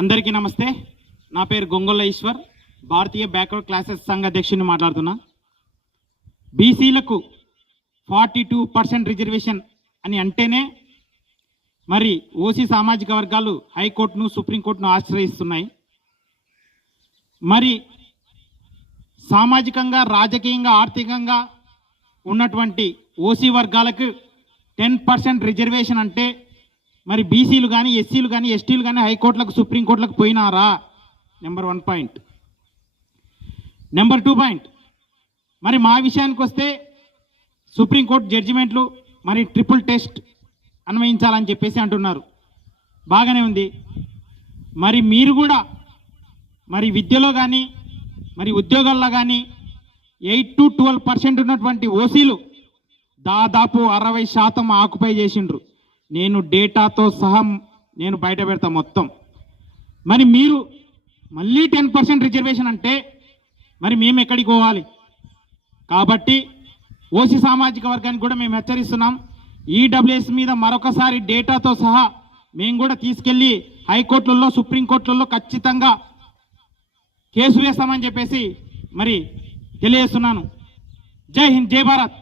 అందరికీ నమస్తే. నా పేరు గొంగొల్ల ఈశ్వర్. భారతీయ బ్యాక్వర్డ్ క్లాసెస్ సంఘ అధ్యక్షుడిని మాట్లాడుతున్నా. బీసీలకు ఫార్టీ టూ పర్సెంట్ రిజర్వేషన్ అని అంటేనే మరి ఓసీ సామాజిక వర్గాలు హైకోర్టును సుప్రీంకోర్టును ఆశ్రయిస్తున్నాయి. మరి సామాజికంగా రాజకీయంగా ఆర్థికంగా ఉన్నటువంటి ఓసీ వర్గాలకు టెన్ పర్సెంట్ రిజర్వేషన్ అంటే మరి బీసీలు కానీ ఎస్సీలు కానీ ఎస్టీలు కానీ హైకోర్టులకు సుప్రీంకోర్టులకు పోయినారా? Number one point number two point మరి మా విషయానికి వస్తే సుప్రీంకోర్టు జడ్జిమెంట్లు మరి ట్రిపుల్ టెస్ట్ అన్వయించాలని చెప్పేసి అంటున్నారు. బాగానే ఉంది. మరి మీరు కూడా మరి విద్యలో కానీ మరి ఉద్యోగాల్లో కానీ ఎయిట్ టు ట్వెల్వ్ పర్సెంట్ ఉన్నటువంటి ఓసీలు దాదాపు అరవై శాతం ఆక్యుపై చేసిండ్రు. నేను డేటాతో సహా నేను బయట పెడతా మొత్తం. మరి మీరు మళ్ళీ టెన్ పర్సెంట్ రిజర్వేషన్ అంటే మరి మేము ఎక్కడికి పోవాలి? కాబట్టి ఓసీ సామాజిక వర్గానికి కూడా మేము హెచ్చరిస్తున్నాం. ఈడబ్ల్యూఎస్ మీద మరొకసారి డేటాతో సహా మేము కూడా తీసుకెళ్ళి హైకోర్టులలో సుప్రీంకోర్టులలో ఖచ్చితంగా కేసు వేస్తామని చెప్పేసి మరి తెలియజేస్తున్నాను. జై హింద్ జై భారత్.